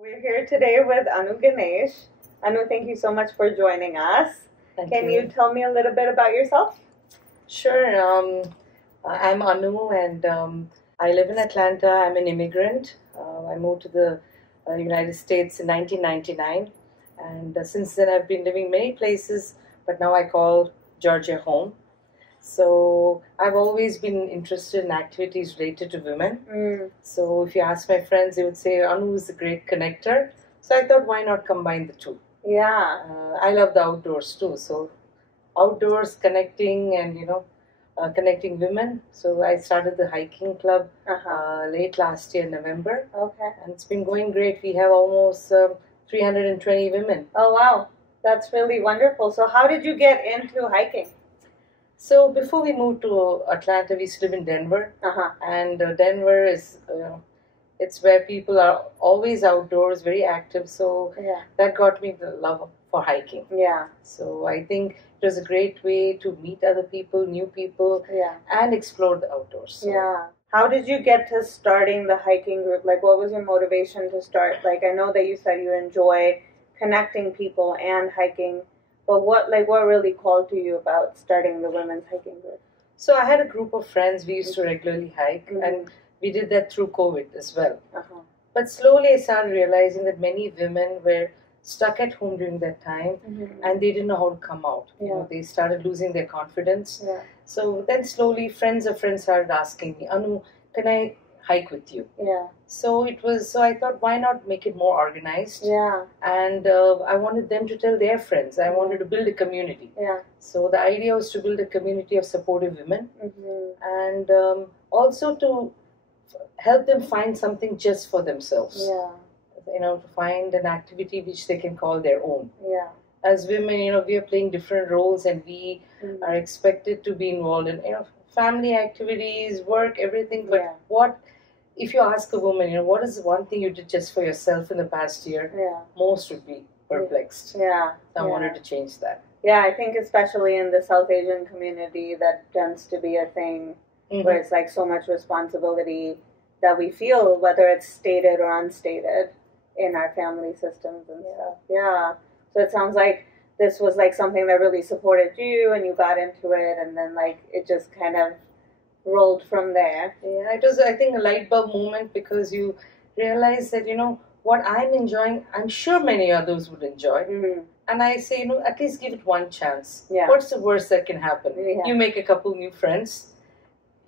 We're here today with Anu Ganesh. Anu, thank you so much for joining us. Can you tell me a little bit about yourself? Sure. I'm Anu and I live in Atlanta. I'm an immigrant. I moved to the United States in 1999. And since then, I've been living many places, but now I call Georgia home. So I've always been interested in activities related to women. So if you ask my friends, they would say Anu is a great connector. So I thought, why not combine the two? Yeah. I love the outdoors too. So outdoors connecting and connecting women. So I started the hiking club late last year, November. Okay. And it's been going great. We have almost 320 women. Oh, wow. That's really wonderful. So how did you get into hiking? So before we moved to Atlanta, we used to live in Denver. And Denver is, it's where people are always outdoors, very active. So that got me the love for hiking. Yeah. So I think it was a great way to meet other people, new people, and explore the outdoors. So, yeah. How did you get to starting the hiking group? Like, what was your motivation to start? Like, I know that you said you enjoy connecting people and hiking, but what really called to you about starting the women's hiking group? So I had a group of friends. We used to regularly hike, and we did that through COVID as well. But slowly I started realizing that many women were stuck at home during that time, and they didn't know how to come out. They started losing their confidence. So then slowly friends of friends started asking me, Anu, can I hike with you? So I thought, why not make it more organized? And I wanted them to tell their friends. I wanted to build a community. So the idea was to build a community of supportive women, and also to help them find something just for themselves. To find an activity which they can call their own. As women, we are playing different roles, and we are expected to be involved in, family activities, work, everything. But what if you ask a woman, what is one thing you did just for yourself in the past year? Most would be perplexed. So I wanted to change that. Yeah, I think especially in the South Asian community, that tends to be a thing where it's like so much responsibility that we feel, whether it's stated or unstated, in our family systems and stuff. Yeah. So it sounds like this was like something that really supported you, and you got into it, and then like it just kind of rolled from there. Yeah, it was, I think, a light bulb moment, because you realize that, what I'm enjoying, I'm sure many others would enjoy. And I say, at least give it one chance. What's the worst that can happen? You make a couple new friends,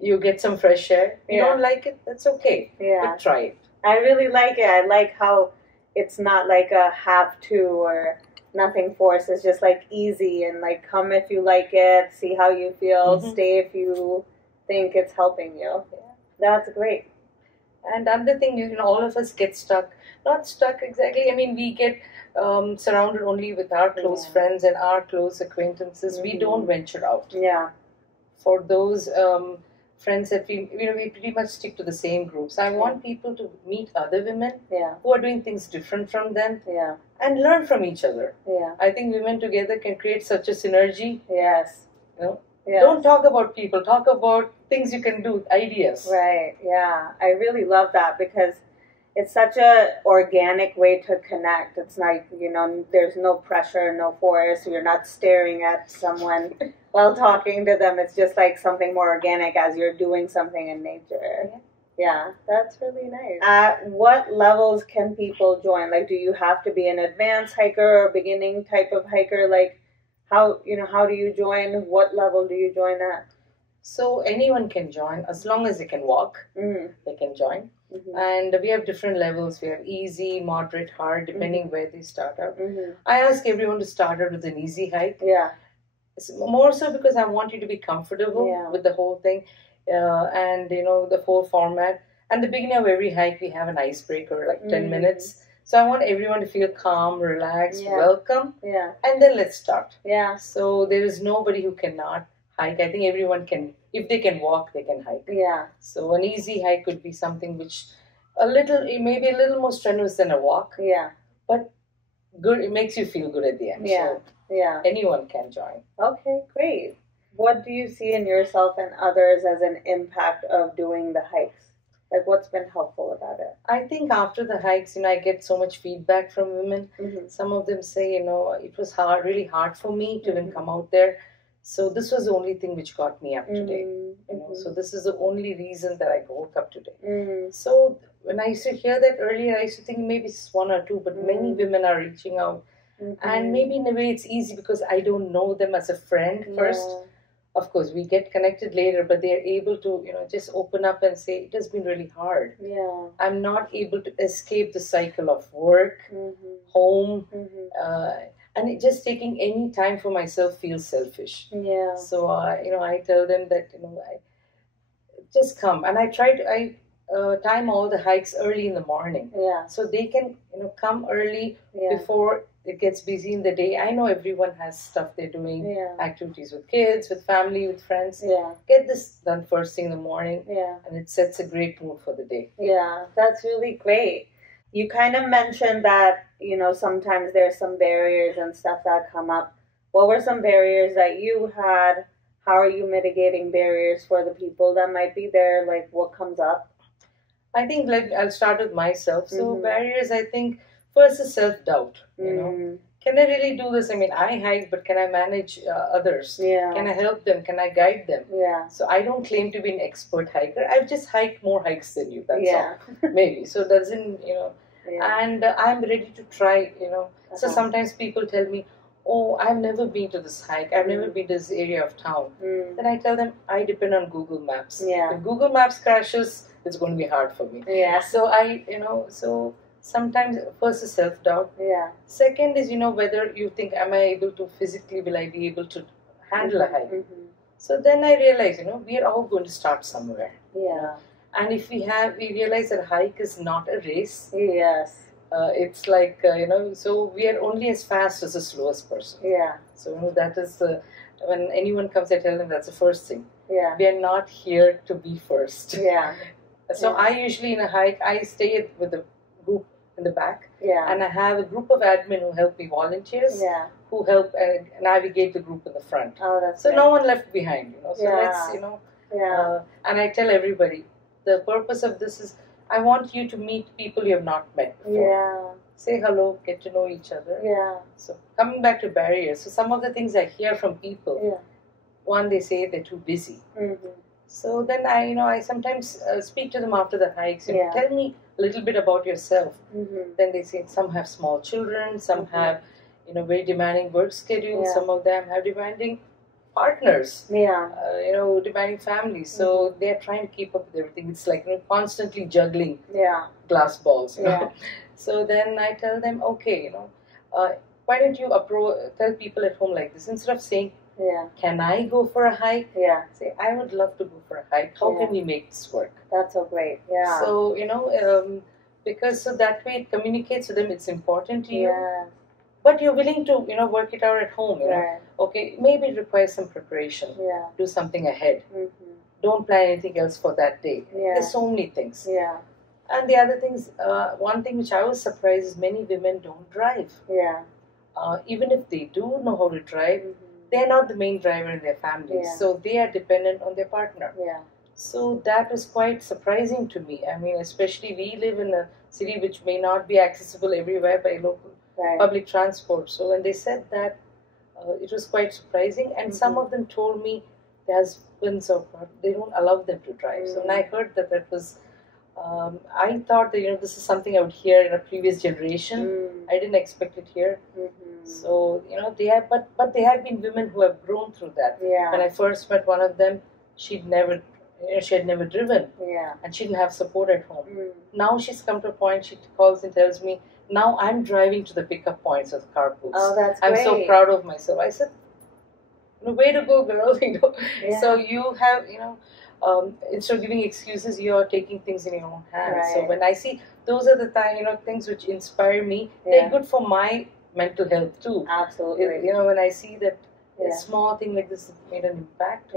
you get some fresh air. You don't like it, that's okay. But try it. I really like it. I like how it's not like a have to or nothing forced. It's just like easy, and like come if you like it, see how you feel, stay if you think it's helping you. That's great. And another thing, all of us get stuck. Not stuck exactly. I mean, we get surrounded only with our close friends and our close acquaintances. We don't venture out. For those friends that we pretty much stick to the same groups. I want people to meet other women who are doing things different from them, and learn from each other. I think women together can create such a synergy. Don't talk about people, talk about things you can do, ideas. Right. Yeah, I really love that, because it's such a organic way to connect. It's like, there's no pressure, no force. You're not staring at someone while talking to them. It's just like something more organic as you're doing something in nature. Yeah, that's really nice. At what levels can people join? Like, do you have to be an advanced hiker or beginning type of hiker? Like, how do you join? What level do you join at? So anyone can join, as long as they can walk. They can join. And we have different levels. We have easy, moderate, hard, depending where they start out. I ask everyone to start out with an easy hike. It's more so because I want you to be comfortable with the whole thing, and the whole format. And the beginning of every hike, we have an icebreaker, like 10 minutes. So I want everyone to feel calm, relaxed, welcome, and then let's start. So there is nobody who cannot hike. I think everyone can, if they can walk, they can hike. So an easy hike could be something which maybe a little more strenuous than a walk. But good, it makes you feel good at the end. So anyone can join. Okay, great. What do you see in yourself and others as an impact of doing the hikes? Like, what's been helpful about it? I think after the hikes, I get so much feedback from women. Some of them say, it was really hard for me to even come out there. So this was the only thing which got me up today. So this is the only reason that I woke up today. So when I used to hear that earlier, I used to think maybe it's one or two, but many women are reaching out. And maybe in a way it's easy because I don't know them as a friend first. Of course, we get connected later, but they're able to, just open up and say, it has been really hard. I'm not able to escape the cycle of work, home, and just taking any time for myself feels selfish. So, I tell them that, just come. And I try to, time all the hikes early in the morning. So they can, come early before it gets busy in the day. I know everyone has stuff they're doing, activities with kids, with family, with friends. Get this done first thing in the morning, and it sets a great mood for the day. Yeah, that's really great. You kind of mentioned that, sometimes there's some barriers and stuff that come up. What were some barriers that you had? How are you mitigating barriers for the people that might be there? Like, what comes up? I think, I'll start with myself. So barriers, I think, first is self-doubt, Can I really do this? I mean, I hike, but can I manage others? Can I help them? Can I guide them? So I don't claim to be an expert hiker. I've just hiked more hikes than you, that's all. Maybe. So doesn't, and I'm ready to try, So sometimes people tell me, oh, I've never been to this hike. I've never been to this area of town. Then I tell them, I depend on Google Maps. If Google Maps crashes, it's going to be hard for me. So so sometimes first is self-doubt. Second is, whether you think, am I able to physically, will I be able to handle a hike? So then I realize, we are all going to start somewhere. And if we realize that hike is not a race. It's like, so we are only as fast as the slowest person. So, that is, when anyone comes, I tell them that's the first thing. We are not here to be first. So I usually, in a hike, I stay with the group in the back. And I have a group of admin who help me, volunteers, who help navigate the group in the front. So no one left behind, So let's, and I tell everybody, the purpose of this is, I want you to meet people you have not met before. Say hello, get to know each other. So coming back to barriers, so some of the things I hear from people, one, they say they're too busy. So then I sometimes speak to them after the hikes. Tell me a little bit about yourself. Then they say some have small children, some have very demanding work schedules. Some of them have demanding partners. Demanding families. So they're trying to keep up with everything. It's like constantly juggling glass balls. So then I tell them, okay, why don't you tell people at home like this, instead of saying, can I go for a hike? Say, I would love to go for a hike. How can we make this work? That's so great. So, because so that way it communicates to them it's important to you. But you're willing to, work it out at home. Okay, maybe it requires some preparation. Do something ahead. Don't plan anything else for that day. There's so many things. And the other things, one thing which I was surprised is many women don't drive. Even if they do know how to drive, they're not the main driver in their families. So they are dependent on their partner. So that was quite surprising to me. I mean, especially we live in a city which may not be accessible everywhere by local public transport. So when they said that, it was quite surprising. And some of them told me their husbands they don't allow them to drive. So when I heard that was, I thought that this is something I would hear in a previous generation. I didn't expect it here. So they have, but there have been women who have grown through that. When I first met one of them, she had never driven, and she didn't have support at home. Now she's come to a point. She calls and tells me, now I'm driving to the pickup points of the carpools. Oh, that's great. I'm so proud of myself. I said, way to go, girl. So you have, instead of giving excuses, you're taking things in your own hands. So when I see, those are the things which inspire me. They're good for my mental health too. Absolutely. When I see that a small thing like this made an impact.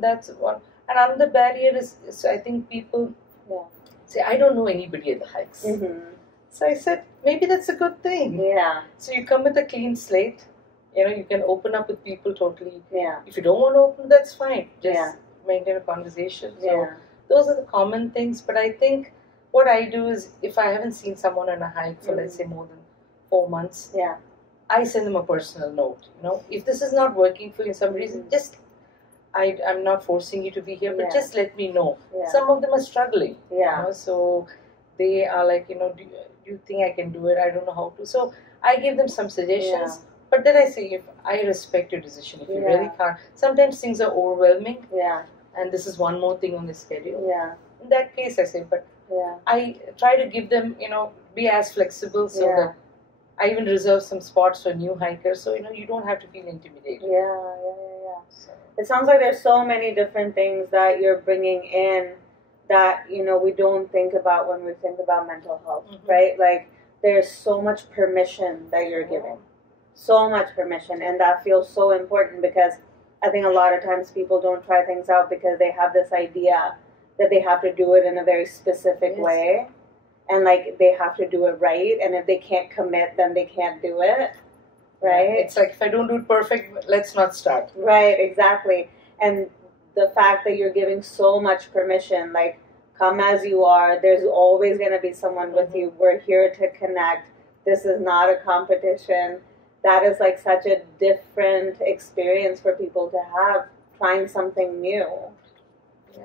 That's one. And another barrier is I think people say, I don't know anybody at the hikes. So I said, maybe that's a good thing. So you come with a clean slate. You can open up with people totally. If you don't want to open, that's fine. Just maintain a conversation. So those are the common things. But I think what I do is, if I haven't seen someone on a hike for let's say more than 4 months, I send them a personal note. If this is not working for you for some reason, just I'm not forcing you to be here, but just let me know. Some of them are struggling, so they are like, do you think I can do it? I don't know how to. So I give them some suggestions, but then I say, if I respect your decision, if you really can't. Sometimes things are overwhelming, and this is one more thing on the schedule. In that case, I say, but I try to give them, be as flexible so that I even reserve some spots for new hikers, so you don't have to feel intimidated. So. It sounds like there's so many different things that you're bringing in that we don't think about when we think about mental health, right? Like there's so much permission that you're giving, so much permission, and that feels so important, because I think a lot of times people don't try things out because they have this idea that they have to do it in a very specific way, and like they have to do it right, and if they can't commit, then they can't do it, right? It's like, if I don't do it perfect, let's not start. Right, exactly. And the fact that you're giving so much permission, like, come as you are, there's always going to be someone with you, we're here to connect, this is not a competition. That is like such a different experience for people to have, trying something new.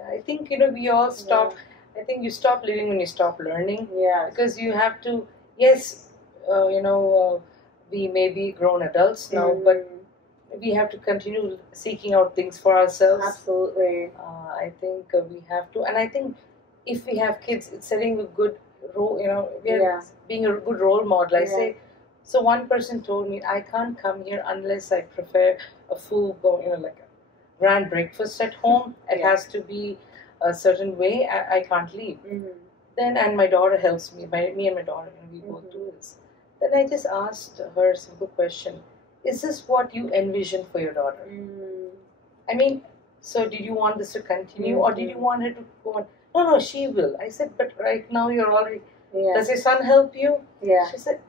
I think, we all stop, I think you stop living when you stop learning. Because you have to, we may be grown adults now, but we have to continue seeking out things for ourselves. Absolutely. I think we have to, and I think if we have kids, it's setting a good role, being a good role model. I say, so one person told me, I can't come here unless I prepare a full, like a grand breakfast at home. It has to be a certain way. I can't leave. Then, and my daughter helps me. Me and my daughter, we both do this. Then I just asked her a simple question: is this what you envision for your daughter? I mean, so did you want this to continue, or did you want her to go on? No, she will. I said, but right now you're already. Does your son help you? She said.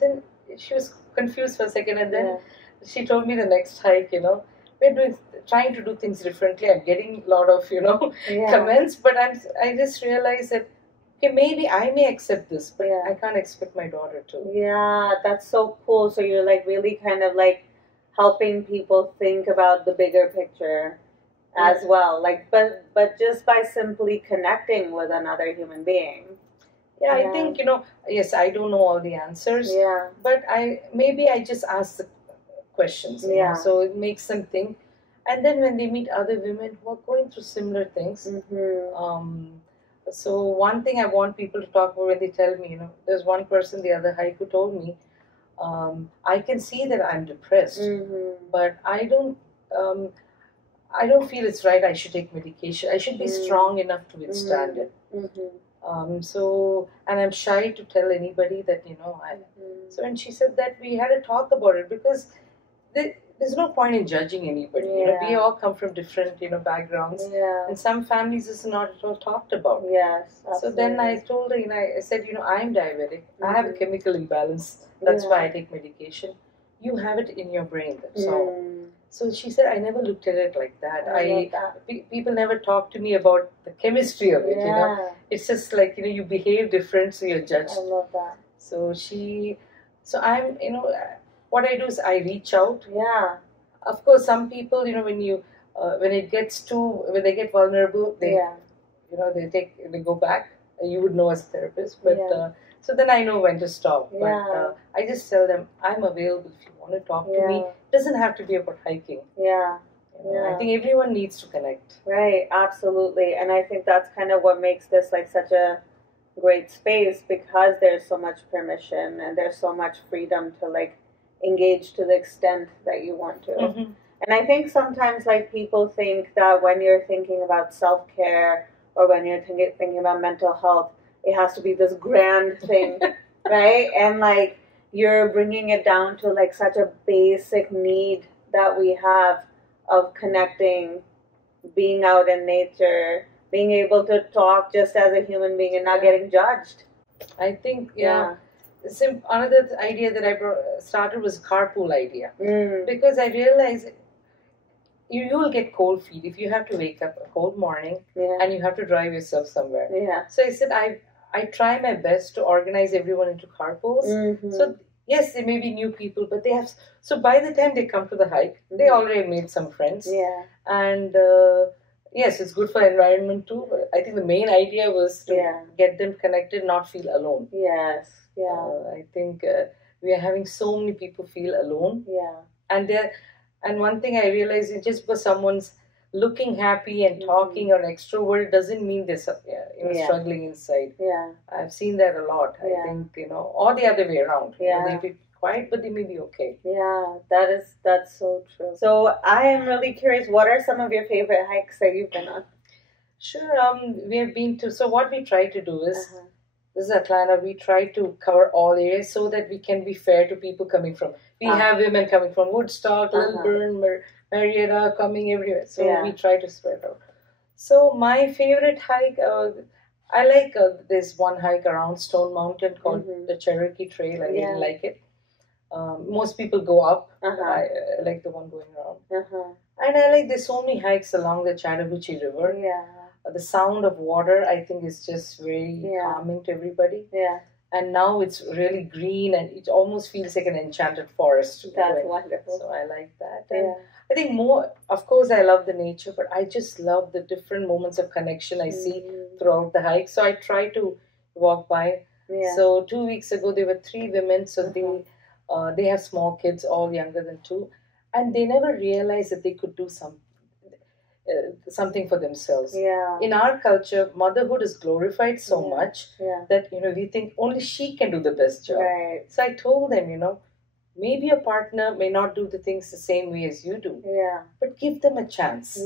Then she was confused for a second, and then she told me the next hike, we're trying to do things differently. I'm getting a lot of, comments, but I just realized that, okay, maybe I may accept this, but I can't expect my daughter to. Yeah, that's so cool. So you're like really kind of like helping people think about the bigger picture as well. Like, but just by simply connecting with another human being. I think, yes, I don't know all the answers, but I just ask the questions, so it makes them think. And then when they meet other women who are going through similar things, so one thing I want people to talk about when they tell me, there's one person the other hike who told me, I can see that I'm depressed, but I don't feel it's right I should take medication. I should be strong enough to withstand it. And I'm shy to tell anybody that, so, and she said that we had a talk about it, because there's no point in judging anybody. We all come from different, backgrounds, and some families is not at all talked about. So then I told her, I said, I'm diabetic. I have a chemical imbalance. That's why I take medication. You have it in your brain. That's all. So she said, I never looked at it like that. People never talk to me about the chemistry of it, It's just like, you behave different, so you're judged. I love that. So I'm, what I do is I reach out. Of course, some people, when they get vulnerable, they go back. You would know as a therapist, but so then I know when to stop. But I just tell them, I'm available if you want to talk to me. It doesn't have to be about hiking. I think everyone needs to connect. Right, absolutely. And I think that's kind of what makes this like such a great space, because there's so much permission and there's so much freedom to like engage to the extent that you want to. And I think sometimes like people think that when you're thinking about self-care or when you're thinking about mental health, it has to be this grand thing, right? And like you're bringing it down to like such a basic need that we have of connecting, being out in nature, being able to talk just as a human being and not getting judged. I think, another idea that I started was carpool idea. Because I realized you will get cold feet if you have to wake up a cold morning and you have to drive yourself somewhere. So I said I try my best to organize everyone into carpools. So yes, there may be new people, but they have. So by the time they come to the hike, they already made some friends. And yes, it's good for the environment too. But I think the main idea was to get them connected, not feel alone. I think we are having so many people feel alone. And one thing I realized is just because someone's looking happy and talking or extrovert doesn't mean they're struggling inside. I've seen that a lot. I think, or the other way around. They be quiet, but they may be okay. That's so true. So I am really curious, what are some of your favorite hikes that you've been on? Sure. We have been to, so what we try to do is, this is Atlanta, we try to cover all areas so that we can be fair to people coming from. We have women coming from Woodstock, Lilburn, Marietta, coming everywhere. So we try to spread out. So my favorite hike, I like this one hike around Stone Mountain called the Cherokee Trail. I really like it. Most people go up. I like the one going around. And I like, there's so many hikes along the Chattahoochee River. The sound of water, I think, is just very calming to everybody. And now it's really green and it almost feels like an enchanted forest. That's wonderful. So I like that. And I think more, of course, I love the nature, but I just love the different moments of connection I see throughout the hike. So I try to walk by. So 2 weeks ago, there were 3 women. So they have small kids, all younger than 2. And they never realized that they could do something for themselves. In our culture, motherhood is glorified so much that we think only she can do the best job. So I told them, maybe your partner may not do the things the same way as you do, but give them a chance.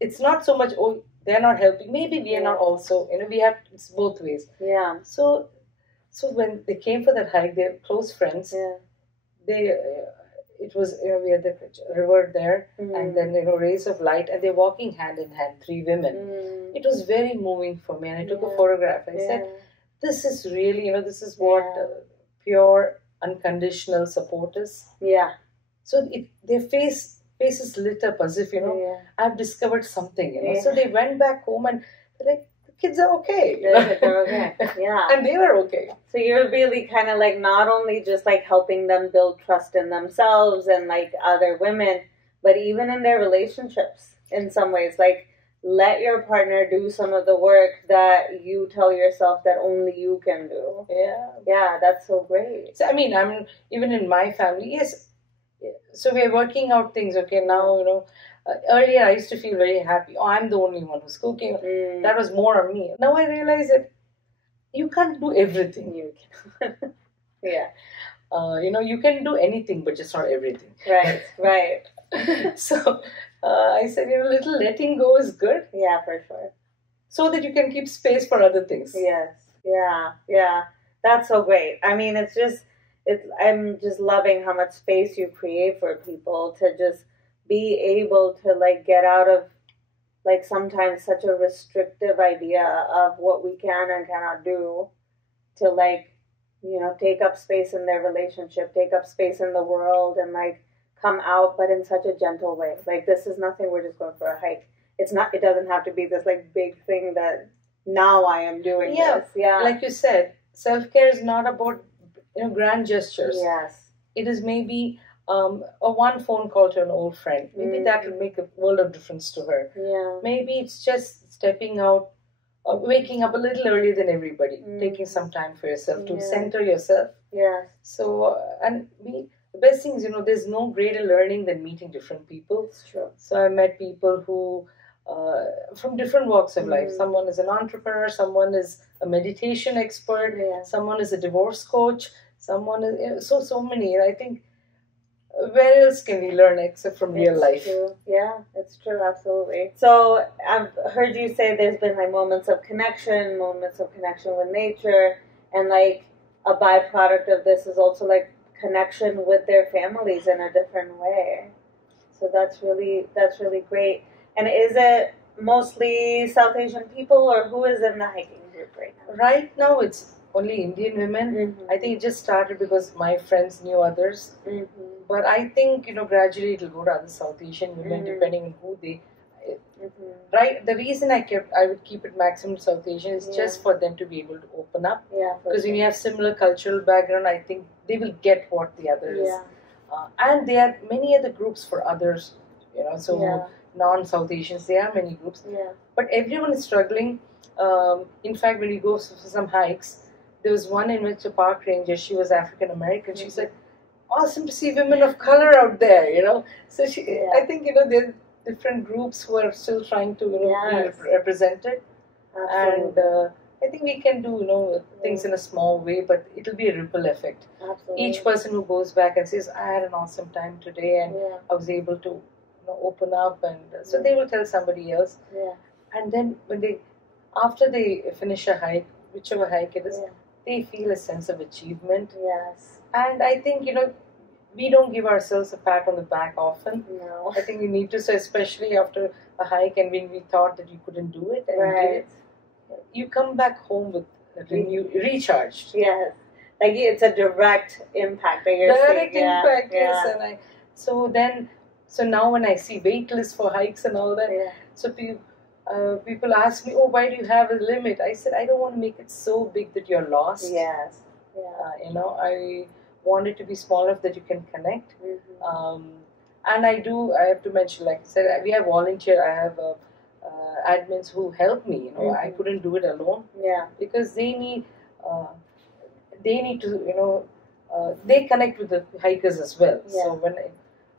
It's not so much, oh, they're not helping. Maybe we are not also. We have, it's both ways. So when they came for that hike, they're close friends. It was, we had the river there, and then, rays of light, and they're walking hand in hand, 3 women. It was very moving for me, and I took a photograph. I said, this is really, this is what pure, unconditional support is. So their faces lit up as if, I've discovered something, So they went back home and they're like, kids are okay. They're okay. And they were okay. So you're really kind of like not only just like helping them build trust in themselves and like other women, but even in their relationships in some ways. Like, let your partner do some of the work that you tell yourself that only you can do. That's so great. So, I mean, I'm even in my family, yes. So we're working out things. Okay, now, earlier, I used to feel very happy. Oh, I'm the only one who's cooking. That was more on me. Now I realize that you can't do everything. You can do anything, but just not everything. Right. So I said, a little letting go is good. Yeah, for sure. So that you can keep space for other things. Yes. Yeah. That's so great. I mean, I'm just loving how much space you create for people to just be able to like get out of like sometimes such a restrictive idea of what we can and cannot do, to like, take up space in their relationship, take up space in the world, and like come out, but in such a gentle way. Like, this is nothing, we're just going for a hike. It doesn't have to be this like big thing that now I am doing this. Like you said, self-care is not about grand gestures. It is maybe a one phone call to an old friend. Maybe that would make a world of difference to her. Maybe it's just stepping out, waking up a little earlier than everybody, taking some time for yourself to center yourself. So, and the best thing is, there's no greater learning than meeting different people. It's true. So I met people who, from different walks of life. Someone is an entrepreneur, someone is a meditation expert, someone is a divorce coach, someone is, so many. I think, where else can we learn except from real life? True. Yeah, it's true, absolutely. So I've heard you say there's been like moments of connection with nature, and like a byproduct of this is also like connection with their families in a different way. So that's really great. And is it mostly South Asian people, or who is in the hiking group right now? Right now it's only Indian women. I think it just started because my friends knew others. But I think, gradually it'll go to other South Asian women depending on who they... Right, the reason I would keep it maximum South Asian is just for them to be able to open up. Because when you have similar cultural background, I think they will get what the other is. And there are many other groups for others, so non-South Asians, there are many groups. But everyone is struggling. In fact, when we go for some hikes, there was one in which a park ranger, she was African American, she said, awesome to see women of color out there, So I think, there's different groups who are still trying to be represented. And I think we can do things in a small way, but it'll be a ripple effect. Each person who goes back and says, I had an awesome time today and I was able to open up, and so they will tell somebody else. And then after they finish a hike, whichever hike it is, they feel a sense of achievement. And I think we don't give ourselves a pat on the back often. I think we need to, so especially after a hike and when we thought that you couldn't do it, and you did it, you come back home with recharged. Like it's a direct impact that you're seeing. Direct impact, yes. And so now when I see wait lists for hikes and all that, so people ask me, oh, why do you have a limit? I said, I don't want to make it so big that you're lost. I want it to be small enough that you can connect. And I have to mention, like I said, we have volunteer, I have admins who help me. I couldn't do it alone. Because they need to, they connect with the hikers as well. So when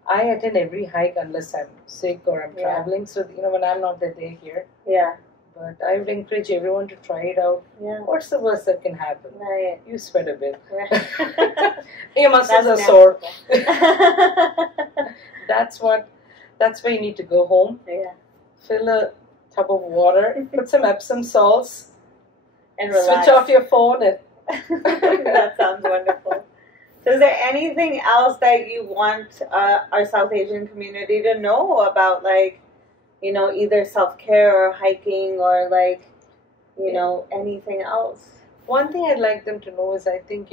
I attend every hike unless I'm sick or I'm traveling. So, when I'm not there, they're here. But I would encourage everyone to try it out. What's the worst that can happen? You sweat a bit. Your muscles are sore. That's where you need to go home. Fill a tub of water, put some Epsom salts, and relax. Switch off your phone. That sounds wonderful. So is there anything else that you want our South Asian community to know about, either self-care or hiking or anything else? One thing I'd like them to know is I think,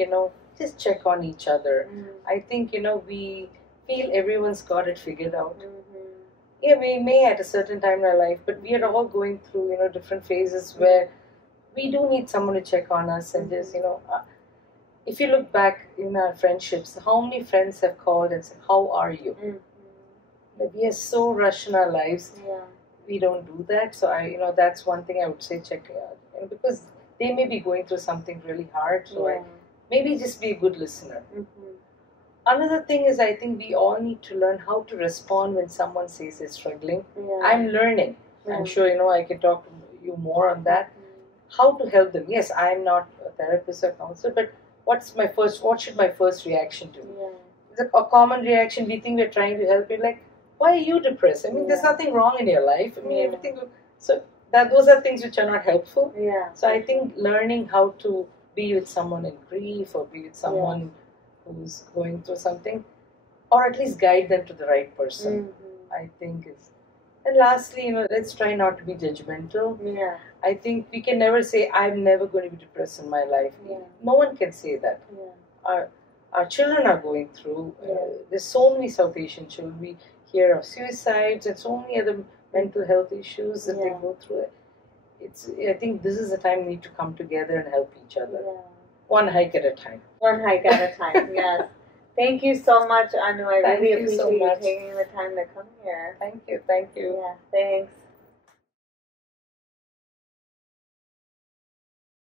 just check on each other. I think, we feel everyone's got it figured out. We may at a certain time in our life, but we are all going through, different phases where we do need someone to check on us and just, if you look back in our friendships, how many friends have called and said, how are you? We are so rushed in our lives. We don't do that. So that's one thing I would say, check it out. Because they may be going through something really hard. So maybe just be a good listener. Another thing is, I think we all need to learn how to respond when someone says they're struggling. I'm learning. I'm sure, I can talk to you more on that. How to help them. Yes, I'm not a therapist or counselor, but what should my first reaction do? A common reaction, we think we're trying to help you, like, why are you depressed? I mean, there's nothing wrong in your life. I mean, everything. So those are things which are not helpful. So I think learning how to be with someone in grief or be with someone who's going through something, or at least guide them to the right person, I think is. And lastly, let's try not to be judgmental. I think we can never say, I'm never going to be depressed in my life. No one can say that. Our children are going through, there's so many South Asian children. We hear of suicides and so many other mental health issues that they go through. I think this is the time we need to come together and help each other. One hike at a time. One hike at a time, yes. Thank you so much, Anu. I really appreciate you taking the time to come here. Thank you. Yeah, thanks.